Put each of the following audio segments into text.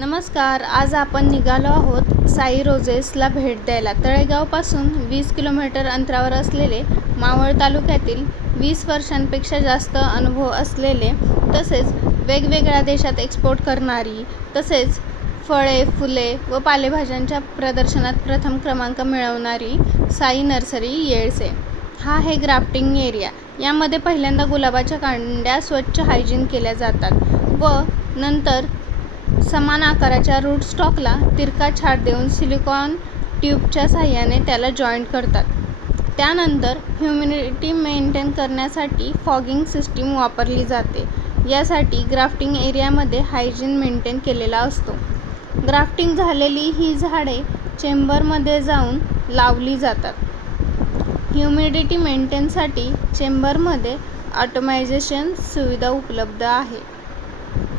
नमस्कार. आज आपण निघालो आहोत साई रोजेसला भेट द्यायला. तळेगावपासून 20 किलोमीटर अंतरावर असलेले मावळ तालुक्यातील 20 वर्षांपेक्षा जास्त अनुभव असलेले तसेच वेगवेगळ्या देशात एक्सपोर्ट करणारी तसेच फळे, फुले व पालेभाज्यांच्या प्रदर्शनात प्रथम क्रमांक मिळवणारी साई नर्सरी येळसे. हा आहे ग्राफ्टिंग एरिया. यामध्ये पहिल्यांदा गुलाबाच्या कांड्या स्वच्छ हायजीन केल्या जातात व नंतर समान आकाराच्या रूट स्टॉकला तिरका छाट देऊन सिलिकॉन ट्यूबच्या साहाय्याने त्याला जॉईंट करतात. त्यानंतर ह्युमिडिटी मेंटेन करण्यासाठी फॉगिंग सिस्टीम वापरली जाते. यासाठी ग्राफ्टिंग एरियामध्ये हायजीन मेंटेन केलेला असतो. ग्राफ्टिंग झालेली ही झाडे चेंबरमध्ये जाऊन लावली जातात. ह्युमिडिटी मेंटेनसाठी चेंबरमध्ये ऑटोमायझेशन सुविधा उपलब्ध आहे.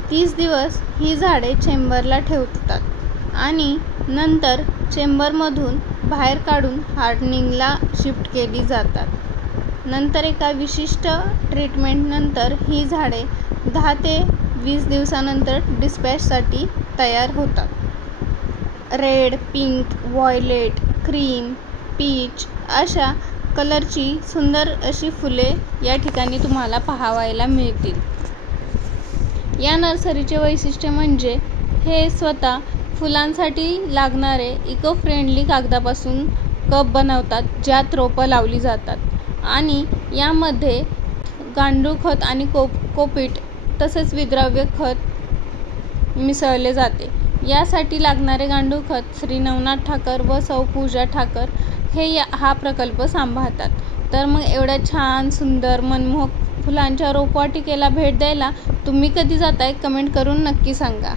30 दिवस ही झाडे चेंबरला ठेवतात आणि नंतर चेंबरमधून बाहेर काढून हार्डनिंगला शिफ्ट केली जातात. नंतर एका विशिष्ट ट्रीटमेंटनंतर ही झाडे 10 ते 20 दिवसानंतर डिस्पॅचसाठी तयार होतात. Red, pink, violet, cream, peach अशा कलरची सुंदर अशी फुले या ठिकाणी तुम्हाला पाहावयाला मिळतील. या नर्सरीचे वैशिष्ट्य म्हणजे हे स्वतः फुलांसाठी लागणारे इको फ्रेंडली कागदापासून कप बनवतात ज्यात रोपं लावली जातात आणि यामध्ये गांडूळ खत आणि कोपीट तसेच विद्राव्य खत मिसळले जाते. यासाठी लागणारे गांडूळ खत श्री नवनाथ ठाकर व सौ पूजा ठाकर हे हा प्रकल्प सांभाळतात. तर मग एवढ्या छान सुंदर मनमोहक फुलांच्या रोपवाटिकेला भेट द्यायला तुम्ही कधी जाताय कमेंट करून नक्की सांगा.